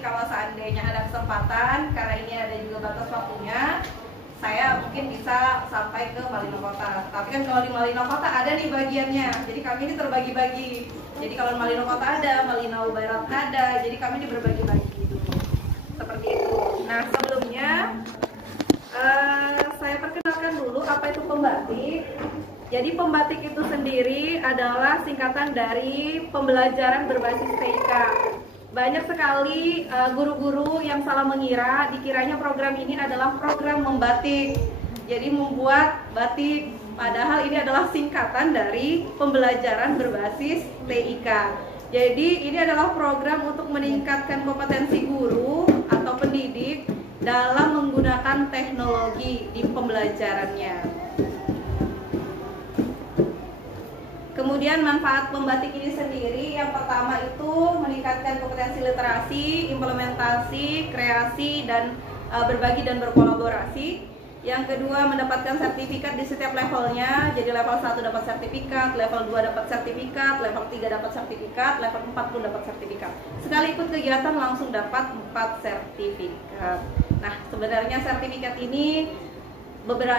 kalau seandainya ada kesempatan, karena ini ada juga batas waktunya, saya mungkin bisa sampai ke Malino Kota. Tapi kan kalau di Malino Kota ada nih bagiannya, jadi kami ini terbagi-bagi. Jadi kalau Malino Kota ada, Malino Barat ada, jadi kami ini berbagi-bagi dulu. Seperti itu. Nah, sebelumnya saya perkenalkan dulu apa itu pembatik. Jadi pembatik itu sendiri adalah singkatan dari pembelajaran berbasis TIK. Banyak sekali guru-guru yang salah mengira, dikiranya program ini adalah program membatik. Jadi membuat batik, padahal ini adalah singkatan dari pembelajaran berbasis TIK. Jadi ini adalah program untuk meningkatkan kompetensi guru atau pendidik dalam menggunakan teknologi di pembelajarannya. Kemudian manfaat pembatik ini sendiri, yang pertama itu meningkatkan kompetensi literasi, implementasi, kreasi, dan berbagi dan berkolaborasi. Yang kedua, mendapatkan sertifikat di setiap levelnya. Jadi level 1 dapat sertifikat, level 2 dapat sertifikat, level 3 dapat sertifikat, level 4 pun dapat sertifikat. Sekali ikut kegiatan langsung dapat 4 sertifikat. Nah, sebenarnya sertifikat ini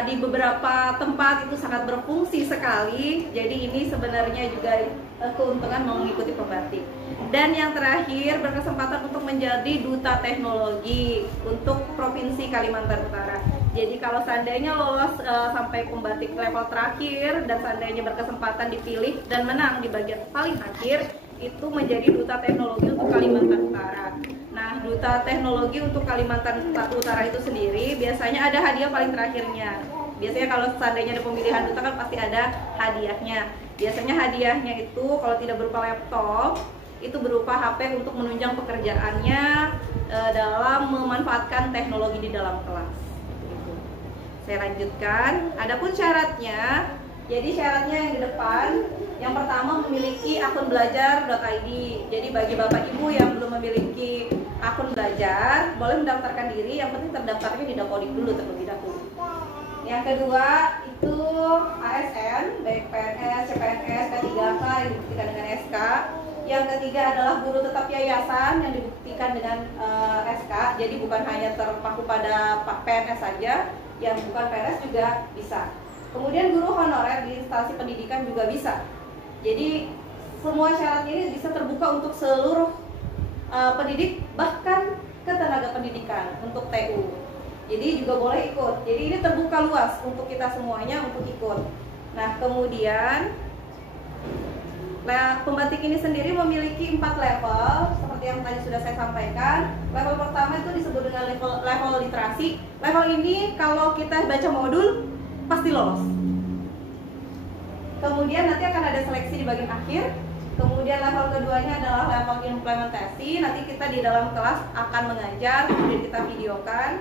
di beberapa tempat itu sangat berfungsi sekali. Jadi ini sebenarnya juga keuntungan mengikuti pembatik. Dan yang terakhir, berkesempatan untuk menjadi duta teknologi untuk Provinsi Kalimantan Utara. Jadi kalau seandainya lolos sampai pembatik level terakhir dan seandainya berkesempatan dipilih dan menang di bagian paling akhir, itu menjadi duta teknologi untuk Kalimantan Utara. Nah, duta teknologi untuk Kalimantan Utara itu sendiri biasanya ada hadiah paling terakhirnya. Biasanya kalau seandainya ada pemilihan duta kan pasti ada hadiahnya. Biasanya hadiahnya itu kalau tidak berupa laptop, itu berupa HP untuk menunjang pekerjaannya dalam memanfaatkan teknologi di dalam kelas. Gitu. Saya lanjutkan. Adapun syaratnya, jadi syaratnya yang di depan, yang pertama memiliki akun belajar.id. Jadi bagi Bapak Ibu yang belum memiliki akun belajar, boleh mendaftarkan diri, yang penting terdaftarnya di Dapodik dulu terlebih dahulu. Yang kedua itu ASN, baik PNS, CPNS, K3K yang dibuktikan dengan SK. Yang ketiga adalah guru tetap yayasan yang dibuktikan dengan SK. Jadi bukan hanya terpaku pada PNS saja, yang bukan PNS juga bisa. Kemudian guru honorer di instansi pendidikan juga bisa. Jadi semua syarat ini bisa terbuka untuk seluruh pendidik, bahkan ke tenaga pendidikan untuk TU. Jadi juga boleh ikut. Jadi ini terbuka luas untuk kita semuanya untuk ikut. Nah, kemudian pembatik ini sendiri memiliki 4 level seperti yang tadi sudah saya sampaikan. Level pertama itu disebut dengan level literasi. Level ini kalau kita baca modul pasti lolos. Kemudian nanti akan ada seleksi di bagian akhir. Kemudian level keduanya adalah level implementasi. Nanti kita di dalam kelas akan mengajar, kemudian kita videokan,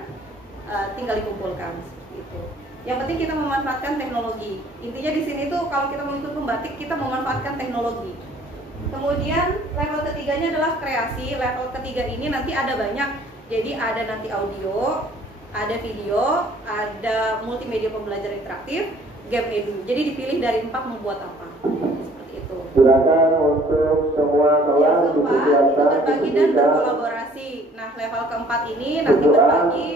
tinggal dikumpulkan seperti itu. Yang penting kita memanfaatkan teknologi. Intinya di sini tuh kalau kita mau ikut pembatik, kita memanfaatkan teknologi. Kemudian level ketiganya adalah kreasi. Level ketiga ini nanti ada banyak. Jadi ada nanti audio, ada video, ada multimedia pembelajaran interaktif, game edu. Jadi dipilih dari 4 membuat apa. Seperti itu. Silakan untuk semua kelas Yang keempat itu berbagi dan berkolaborasi. Nah, level keempat ini nanti berbagi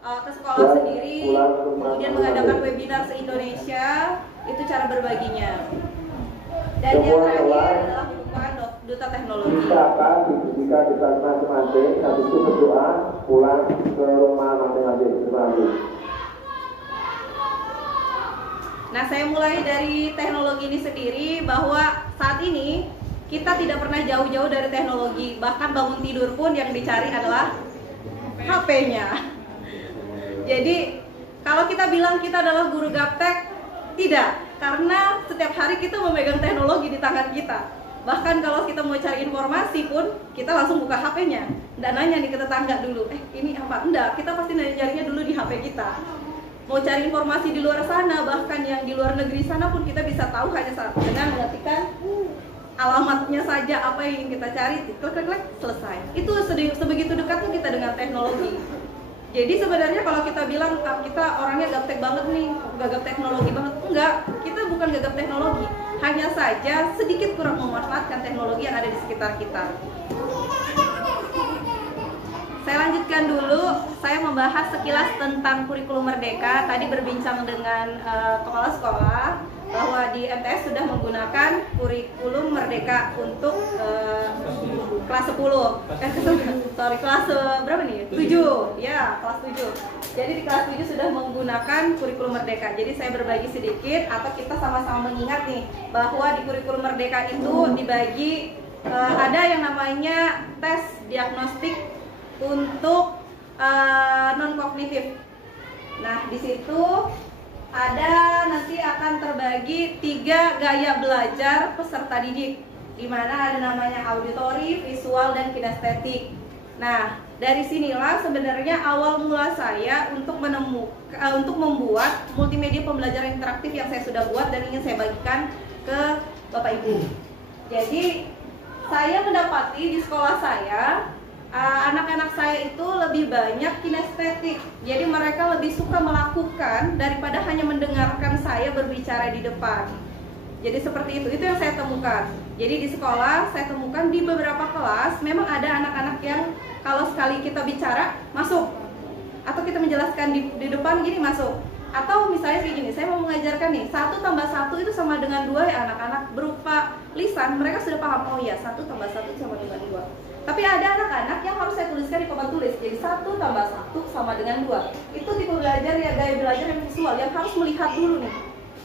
ke sekolah sendiri, kemudian mengadakan webinar se-Indonesia. Itu cara berbaginya. Dan yang terakhir adalah pembukaan duta teknologi. Silakan diberikan di kelas masing-masing. Habis itu berdoa pulang ke rumah masing-masing. Terima kasih. Nah, saya mulai dari teknologi ini sendiri, bahwa saat ini kita tidak pernah jauh-jauh dari teknologi. Bahkan bangun tidur pun yang dicari adalah HP-nya. Jadi kalau kita bilang kita adalah guru gaptek, tidak, karena setiap hari kita memegang teknologi di tangan kita. Bahkan kalau kita mau cari informasi pun kita langsung buka HP-nya, nggak nanya nih ke tetangga dulu, ini apa? Enggak, kita pasti nyarinya dulu di HP kita. Mau cari informasi di luar sana, bahkan yang di luar negeri sana pun kita bisa tahu hanya dengan mengetikkan alamatnya saja, apa yang ingin kita cari, klik, selesai. Itu sebegitu dekatnya kita dengan teknologi. Jadi sebenarnya kalau kita bilang kita orangnya gaptek banget nih, gagap teknologi banget, enggak, kita bukan gagap teknologi, hanya saja sedikit kurang memanfaatkan teknologi yang ada di sekitar kita. sekian dulu saya membahas sekilas tentang kurikulum Merdeka. Tadi berbincang dengan kepala sekolah bahwa di MTS sudah menggunakan kurikulum Merdeka untuk kelas 10. Kelas berapa nih? 7. Ya, kelas 7. Jadi di kelas 7 sudah menggunakan kurikulum Merdeka. Jadi saya berbagi sedikit atau kita sama-sama mengingat nih bahwa di kurikulum Merdeka itu dibagi ada yang namanya tes diagnostik untuk non kognitif. Nah, di situ ada nanti akan terbagi 3 gaya belajar peserta didik, di mana ada namanya auditori, visual, dan kinestetik. Nah, dari sinilah sebenarnya awal mula saya untuk membuat multimedia pembelajaran interaktif yang saya sudah buat dan ingin saya bagikan ke Bapak Ibu. Jadi saya mendapati di sekolah saya anak-anak saya itu lebih banyak kinestetik. Jadi mereka lebih suka melakukan daripada hanya mendengarkan saya berbicara di depan. Jadi seperti itu yang saya temukan. Jadi di sekolah saya temukan di beberapa kelas memang ada anak-anak yang kalau sekali kita bicara masuk, atau kita menjelaskan di depan gini masuk. Atau misalnya kayak gini, saya mau mengajarkan nih 1 tambah 1 itu sama dengan 2 ya anak-anak, berupa lisan mereka sudah paham, oh iya 1 tambah 1 sama dengan 2. Tapi ada anak-anak yang harus saya tuliskan di papan tulis, jadi 1 tambah 1 sama dengan 2. Itu tipe belajar ya, gaya belajar yang visual yang harus melihat dulu nih.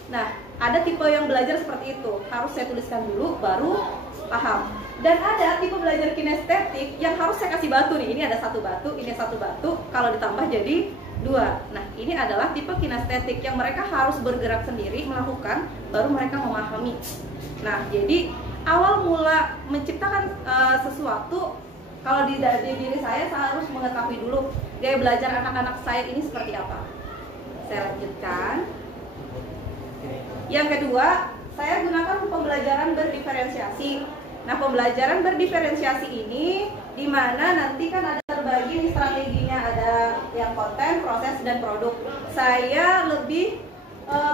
Nah, ada tipe yang belajar seperti itu, harus saya tuliskan dulu baru paham. Dan ada tipe belajar kinestetik yang harus saya kasih batu nih, ini ada 1 batu, ini 1 batu, kalau ditambah jadi 2. Nah, ini adalah tipe kinestetik yang mereka harus bergerak sendiri, melakukan, baru mereka memahami. Nah, jadi awal mula menciptakan sesuatu, kalau di diri saya harus mengetahui dulu gaya belajar anak-anak saya ini seperti apa. Saya lanjutkan. Yang kedua, saya gunakan pembelajaran berdiferensiasi. Nah, pembelajaran berdiferensiasi ini di mana nanti kan ada terbagi nih strateginya, ada yang konten, proses, dan produk. Saya lebih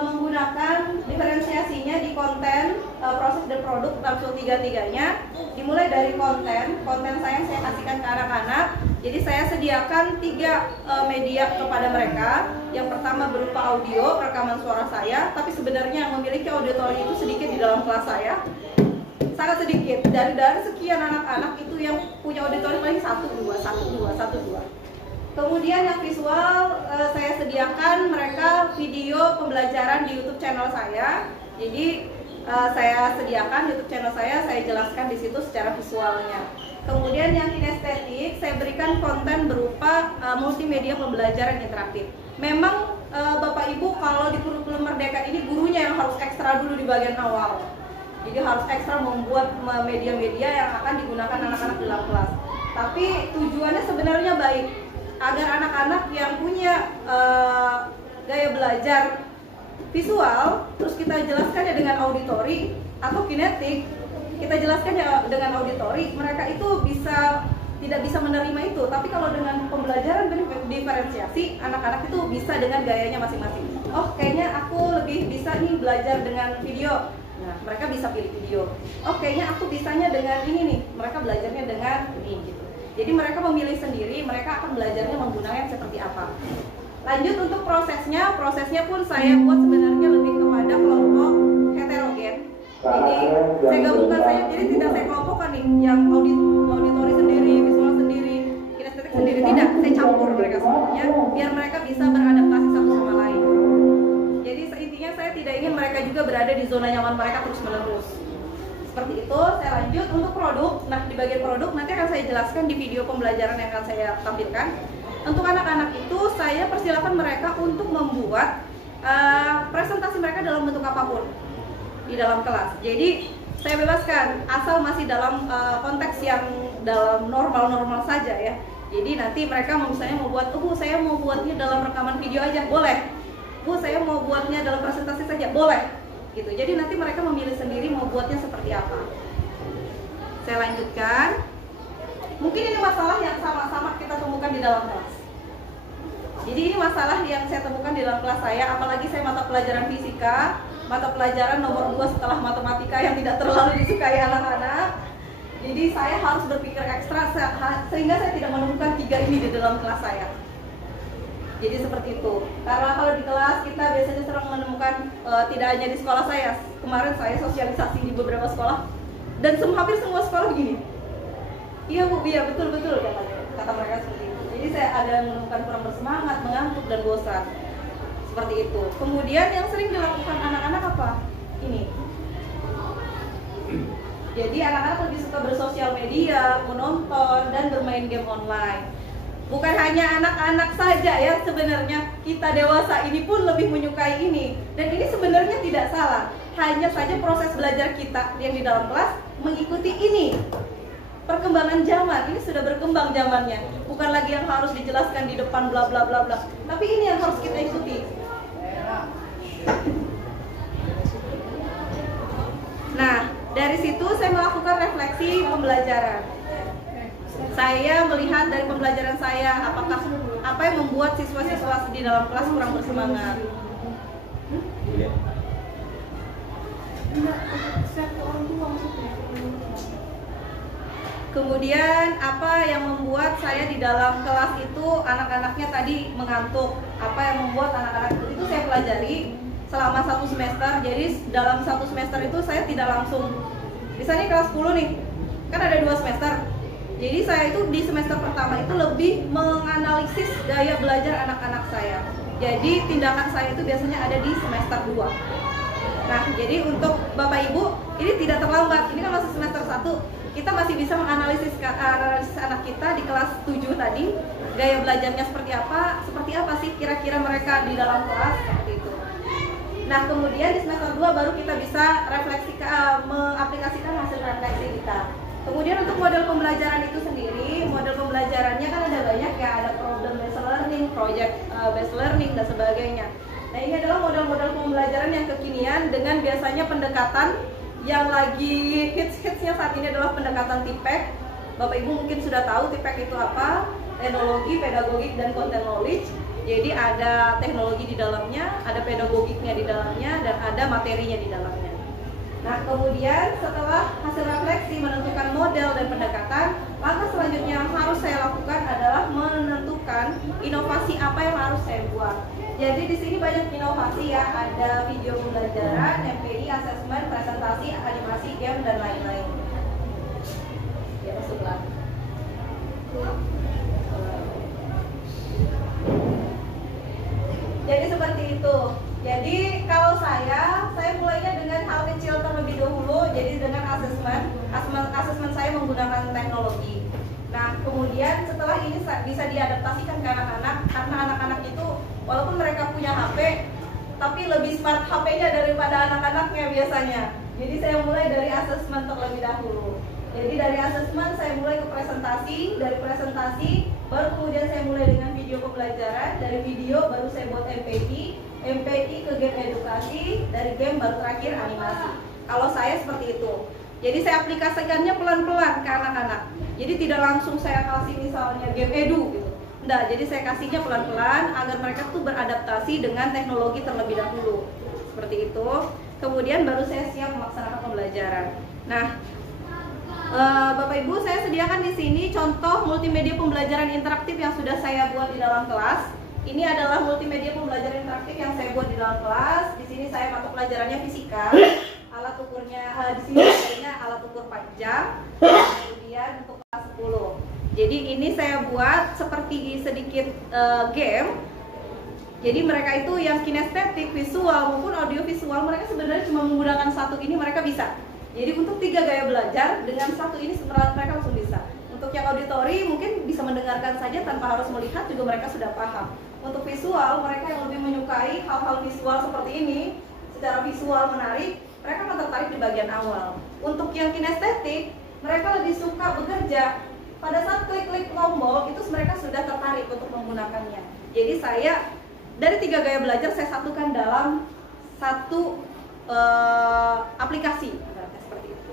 menggunakan diferensiasinya di konten, proses, dan produk, langsung 3-tiganya. Dimulai dari konten saya kasihkan ke anak-anak. Jadi saya sediakan 3 media kepada mereka. Yang pertama berupa audio, rekaman suara saya, tapi sebenarnya yang memiliki auditori itu sedikit di dalam kelas saya. Sangat sedikit, dari sekian anak-anak itu yang punya auditori paling 1-2. Kemudian yang visual saya sediakan mereka video pembelajaran di YouTube channel saya. Jadi saya sediakan YouTube channel saya jelaskan di situ secara visualnya. Kemudian yang kinestetik saya berikan konten berupa multimedia pembelajaran interaktif. Memang Bapak Ibu kalau di kurikulum Merdeka ini gurunya yang harus ekstra dulu di bagian awal. Jadi harus ekstra membuat media-media yang akan digunakan anak-anak dalam kelas. Tapi tujuannya sebenarnya baik, agar anak-anak yang punya gaya belajar visual, terus kita jelaskannya dengan auditori atau kinetik, kita jelaskannya dengan auditori, mereka itu tidak bisa menerima itu. Tapi kalau dengan pembelajaran diferensiasi, anak-anak itu bisa dengan gayanya masing-masing. Oh, kayaknya aku lebih bisa nih belajar dengan video. Nah, mereka bisa pilih video. Oh, kayaknya aku bisanya dengan ini nih. Mereka belajarnya dengan ini gitu. Jadi mereka memilih sendiri, mereka akan belajarnya menggunakan seperti apa. Lanjut untuk prosesnya pun saya buat sebenarnya lebih kepada kelompok heterogen. Jadi saya gabungkan jadi tidak saya kelompokkan nih, yang auditori sendiri, visual sendiri, kinestetik sendiri, tidak. Saya campur mereka semuanya, biar mereka bisa beradaptasi satu sama lain. Jadi intinya saya tidak ingin mereka juga berada di zona nyaman mereka terus-menerus. Seperti itu. Saya lanjut untuk produk. Nah, di bagian produk nanti akan saya jelaskan di video pembelajaran yang akan saya tampilkan. Untuk anak-anak itu saya persilakan mereka untuk membuat presentasi mereka dalam bentuk apapun di dalam kelas. Jadi saya bebaskan asal masih dalam konteks yang dalam normal-normal saja ya. Jadi nanti mereka misalnya mau buat, Bu, saya mau buatnya dalam rekaman video aja, boleh. Bu, saya mau buatnya dalam presentasi saja, boleh. Gitu. Jadi nanti mereka memilih sendiri mau buatnya seperti apa. Saya lanjutkan. Mungkin ini masalah yang sama-sama kita temukan di dalam kelas. Jadi ini masalah yang saya temukan di dalam kelas saya, apalagi saya mata pelajaran fisika, mata pelajaran nomor 2 setelah matematika yang tidak terlalu disukai anak-anak. Jadi saya harus berpikir ekstra sehingga saya tidak menemukan 3 tiga ini di dalam kelas saya. Jadi seperti itu. Karena kalau di kelas kita biasanya sering menemukan tidak hanya di sekolah saya. Kemarin saya sosialisasi di beberapa sekolah dan hampir semua sekolah begini. Iya Bu, iya betul kata mereka seperti itu. Jadi saya ada menemukan kurang bersemangat, mengantuk dan bosan. Seperti itu. Kemudian yang sering dilakukan anak-anak apa? Ini. Jadi anak-anak lebih suka bersosial media, menonton dan bermain game online. Bukan hanya anak-anak saja ya, sebenarnya kita dewasa ini pun lebih menyukai ini. Dan ini sebenarnya tidak salah. Hanya saja proses belajar kita yang di dalam kelas mengikuti ini. Perkembangan zaman, ini sudah berkembang zamannya. Bukan lagi yang harus dijelaskan di depan bla bla bla bla. Tapi ini yang harus kita ikuti. Nah, dari situ saya melakukan refleksi pembelajaran. Saya melihat dari pembelajaran saya apakah apa yang membuat siswa-siswa di dalam kelas kurang bersemangat. Kemudian apa yang membuat saya di dalam kelas itu anak-anaknya tadi mengantuk. Apa yang membuat anak-anak itu saya pelajari selama 1 semester. Jadi dalam 1 semester itu saya tidak langsung, misalnya kelas 10 nih, kan ada 2 semester. Jadi saya itu di semester pertama itu lebih menganalisis gaya belajar anak-anak saya. Jadi tindakan saya itu biasanya ada di semester 2. Nah, jadi untuk Bapak Ibu, ini tidak terlambat. Ini kan masih semester 1. Kita masih bisa menganalisis anak kita di kelas 7 tadi. Gaya belajarnya seperti apa sih kira-kira mereka di dalam kelas, seperti itu. Nah, kemudian di semester 2 baru kita bisa mengaplikasikan hasil refleksi kita. Kemudian untuk model pembelajaran itu sendiri, model pembelajarannya kan ada banyak ya, ada problem based learning, project based learning dan sebagainya. Nah, ini adalah model-model pembelajaran yang kekinian dengan biasanya pendekatan yang lagi hits-hitsnya saat ini adalah pendekatan TPEC. Bapak Ibu mungkin sudah tahu TPEC itu apa, teknologi, pedagogik, dan content knowledge. Jadi ada teknologi di dalamnya, ada pedagogiknya di dalamnya, dan ada materinya di dalamnya. Nah, kemudian setelah hasil refleksi menentukan model dan pendekatan, langkah selanjutnya yang harus saya lakukan adalah menentukan inovasi apa yang harus saya buat. Jadi di sini banyak inovasi ya, ada video pembelajaran, MPI, assessment, presentasi, animasi, game, dan lain-lain. Ya, masuklah. Jadi seperti itu. Jadi kalau saya mulainya dengan hal kecil terlebih dahulu. Jadi dengan asesmen saya menggunakan teknologi. Nah, kemudian setelah ini bisa diadaptasikan ke anak-anak, karena anak-anak itu walaupun mereka punya HP, tapi lebih smart HP-nya daripada anak-anaknya biasanya. Jadi saya mulai dari asesmen terlebih dahulu. Jadi dari asesmen saya mulai ke presentasi, dari presentasi baru kemudian saya mulai dengan video pembelajaran, dari video baru saya buat MPI ke game edukasi, dari game baru terakhir animasi. Kalau saya seperti itu. Jadi saya aplikasikannya pelan-pelan ke anak-anak. Jadi tidak langsung saya kasih misalnya game edu gitu. Enggak, jadi saya kasihnya pelan-pelan agar mereka tuh beradaptasi dengan teknologi terlebih dahulu. Seperti itu. Kemudian baru saya siap melaksanakan pembelajaran. Nah, Bapak Ibu, saya sediakan di sini contoh multimedia pembelajaran interaktif yang sudah saya buat di dalam kelas. Ini adalah multimedia pembelajaran interaktif yang saya buat di dalam kelas. Di sini saya mata pelajarannya fisika. Alat ukurnya di sini adanya alat ukur panjang. Kemudian untuk kelas 10. Jadi ini saya buat seperti sedikit game. Jadi mereka itu yang kinestetik, visual maupun audiovisual, mereka sebenarnya cuma menggunakan satu ini mereka bisa. Jadi untuk 3 gaya belajar dengan satu ini mereka langsung bisa. Untuk yang auditori mungkin bisa mendengarkan saja tanpa harus melihat juga mereka sudah paham. Untuk visual, mereka yang lebih menyukai hal-hal visual seperti ini, secara visual menarik, mereka akan tertarik di bagian awal. Untuk yang kinestetik, mereka lebih suka bekerja. Pada saat klik-klik tombol, itu mereka sudah tertarik untuk menggunakannya. Jadi saya, dari 3 gaya belajar saya satukan dalam satu aplikasi. Seperti itu.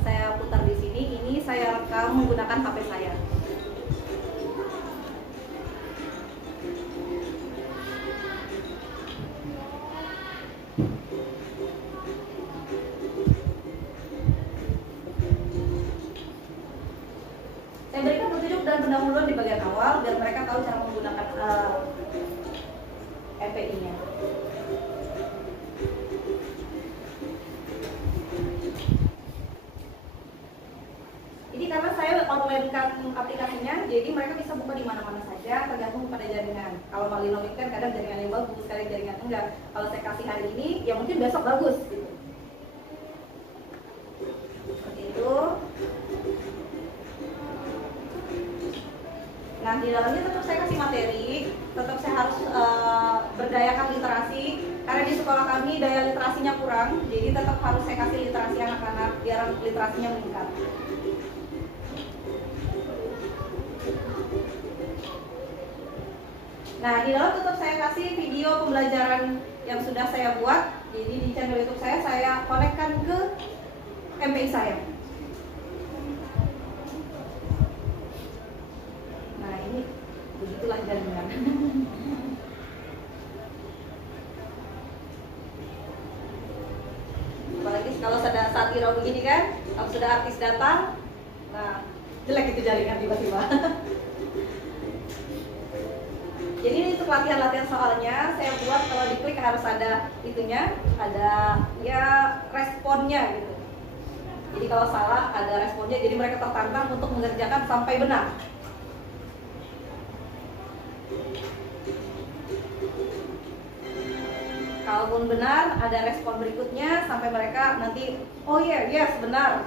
Saya putar di sini, ini saya rekam menggunakan HP saya. Saya berikan petunjuk dan pendahuluan di bagian awal biar mereka tahu cara menggunakan MPI-nya. Ini karena saya online-kan aplikasinya, jadi mereka bisa buka di mana-mana saja, tergantung pada jaringan. Kalau Malinomik kan kadang jaringan yang bagus, kadang jaringan enggak. Kalau saya kasih hari ini, ya mungkin besok bagus gitu. Seperti itu. Nah, di dalamnya tetap saya kasih materi, tetap saya harus berdayakan literasi, karena di sekolah kami daya literasinya kurang, jadi tetap harus saya kasih literasi anak-anak biar literasinya meningkat. Nah, di dalam tetap saya kasih video pembelajaran yang sudah saya buat. Jadi di channel YouTube saya konekkan ke MPI saya. Nah, ini begitulah jaringan. Apalagi kalau saat Ira begini kan, kalau sudah artis datang, nah jelek itu jaringan tiba-tiba. Jadi ini untuk latihan-latihan soalnya saya buat kalau diklik harus ada itunya, ada ya responnya gitu. Jadi kalau salah ada responnya, jadi mereka tertantang untuk mengerjakan sampai benar. Kalaupun benar ada respon berikutnya sampai mereka nanti oh iya, yes benar.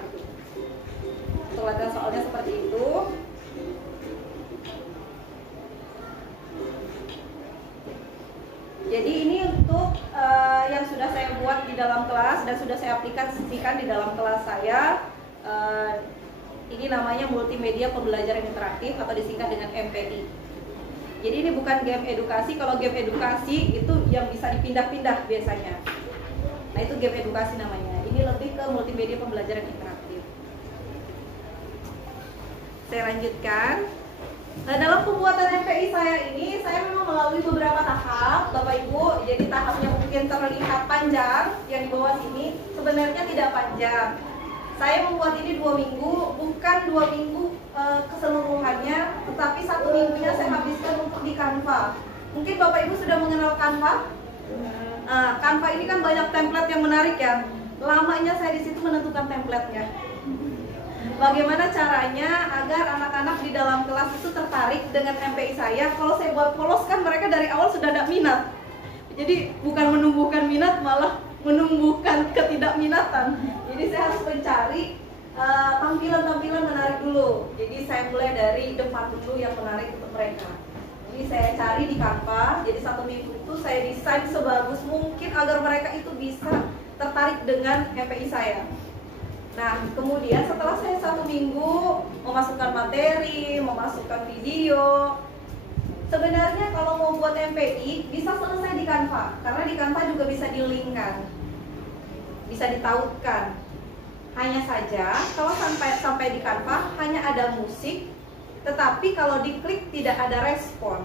Untuk latihan soalnya seperti itu. Jadi ini untuk yang sudah saya buat di dalam kelas dan sudah saya aplikasikan di dalam kelas saya. Ini namanya multimedia pembelajaran interaktif atau disingkat dengan MPI. Jadi ini bukan game edukasi. Kalau game edukasi itu yang bisa dipindah-pindah biasanya. Nah, itu game edukasi namanya. Ini lebih ke multimedia pembelajaran interaktif. Saya lanjutkan. Nah, dalam pembuatan MPI saya ini, saya memang melalui beberapa tahap, Bapak Ibu. Jadi tahapnya mungkin terlihat panjang, yang di bawah sini sebenarnya tidak panjang. Saya membuat ini 2 minggu, bukan 2 minggu keseluruhannya, tetapi 1 minggunya saya habiskan untuk di Canva. Mungkin Bapak Ibu sudah mengenal Canva? Canva ini kan banyak template yang menarik ya. Lamanya saya di situ menentukan template-nya. Bagaimana caranya agar anak-anak di dalam kelas itu tertarik dengan MPI saya? Kalau saya buat polos kan mereka dari awal sudah tidak minat. Jadi bukan menumbuhkan minat, malah menumbuhkan ketidakminatan. Jadi saya harus mencari tampilan-tampilan menarik dulu. Jadi saya mulai dari depan dulu yang menarik untuk mereka. Jadi saya cari di Canva. Jadi 1 minggu itu saya desain sebagus mungkin agar mereka itu bisa tertarik dengan MPI saya. Nah, kemudian setelah saya 1 minggu memasukkan materi, memasukkan video, sebenarnya kalau mau buat MPI bisa selesai di Canva, karena di Canva juga bisa di-linkkan, bisa ditautkan. Hanya saja kalau sampai di Canva hanya ada musik, tetapi kalau diklik tidak ada respon.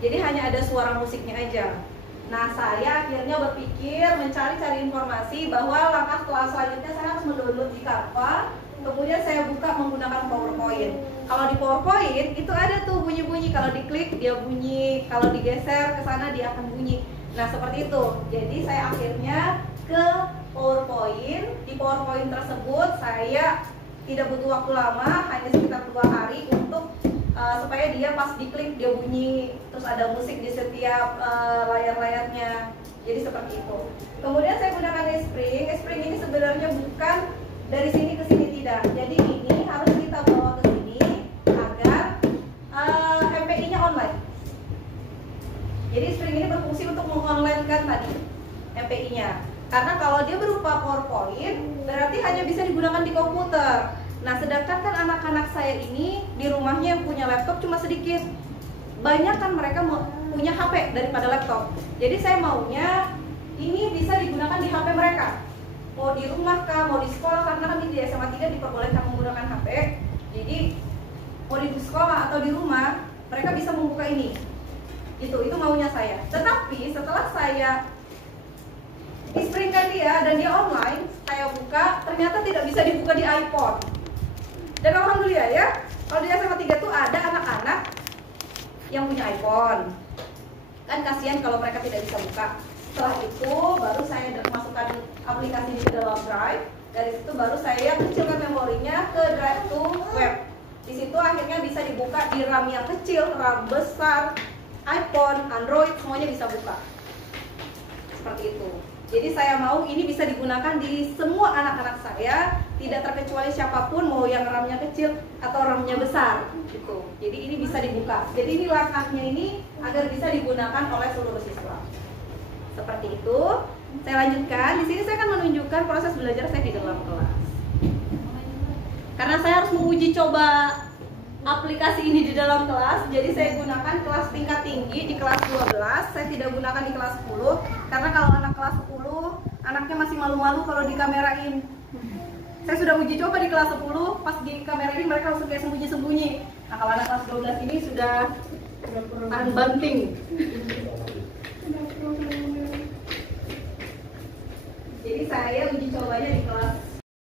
Jadi hanya ada suara musiknya aja. Nah, saya akhirnya berpikir mencari-cari informasi bahwa langkah selanjutnya saya harus mendownload di Canva, kemudian saya buka menggunakan PowerPoint. Kalau di PowerPoint itu ada tuh bunyi-bunyi, kalau diklik dia bunyi, kalau digeser ke sana dia akan bunyi. Nah, seperti itu. Jadi saya akhirnya ke PowerPoint. Di PowerPoint tersebut saya tidak butuh waktu lama, hanya sekitar 2 hari untuk supaya dia pas diklik dia bunyi, terus ada musik di setiap layar-layarnya. Jadi seperti itu. Kemudian saya gunakan Esprit. Esprit ini sebenarnya bukan dari sini ke sini, tidak. Jadi ini harus kita bawa ke sini agar MPI-nya online. Jadi Esprit ini berfungsi untuk mengonline-kan tadi MPI-nya. Karena kalau dia berupa PowerPoint berarti hanya bisa digunakan di komputer. Nah, sedangkan kan anak-anak saya ini di rumahnya yang punya laptop cuma sedikit. Banyak kan mereka punya HP daripada laptop. Jadi saya maunya ini bisa digunakan di HP mereka. Mau di rumah kah, mau di sekolah, karena kami di SMA 3 diperbolehkan menggunakan HP. Jadi mau di sekolah atau di rumah, mereka bisa membuka ini. Itu maunya saya. Tetapi setelah saya di-springkan dia dan dia online, saya buka, ternyata tidak bisa dibuka di iPhone. Dan alhamdulillah ya, kalau di SMA 3 itu yang punya iPhone. Kan kasihan kalau mereka tidak bisa buka. Setelah itu baru saya masukkan aplikasi di dalam drive. Dari situ baru saya kecilkan memorinya ke drive to web. Di situ akhirnya bisa dibuka di RAM yang kecil, RAM besar, iPhone, Android, semuanya bisa buka. Seperti itu. Jadi saya mau ini bisa digunakan di semua anak-anak saya, tidak terkecuali siapapun, mau yang RAM-nya kecil atau RAM-nya besar gitu. Jadi ini bisa dibuka. Jadi ini langkahnya ini agar bisa digunakan oleh seluruh siswa. Seperti itu. Saya lanjutkan. Di sini saya akan menunjukkan proses belajar saya di dalam kelas. Karena saya harus menguji coba aplikasi ini di dalam kelas, jadi saya gunakan kelas tingkat tinggi di kelas 12. Saya tidak gunakan di kelas 10 karena kalau anak kelas 10 anaknya masih malu-malu kalau dikamerain. Saya sudah uji coba di kelas 10, pas di kamerain mereka langsung kayak sembunyi-sembunyi. Nah, kalau anak kelas 12 ini sudah tahan banting. Jadi saya uji cobanya di kelas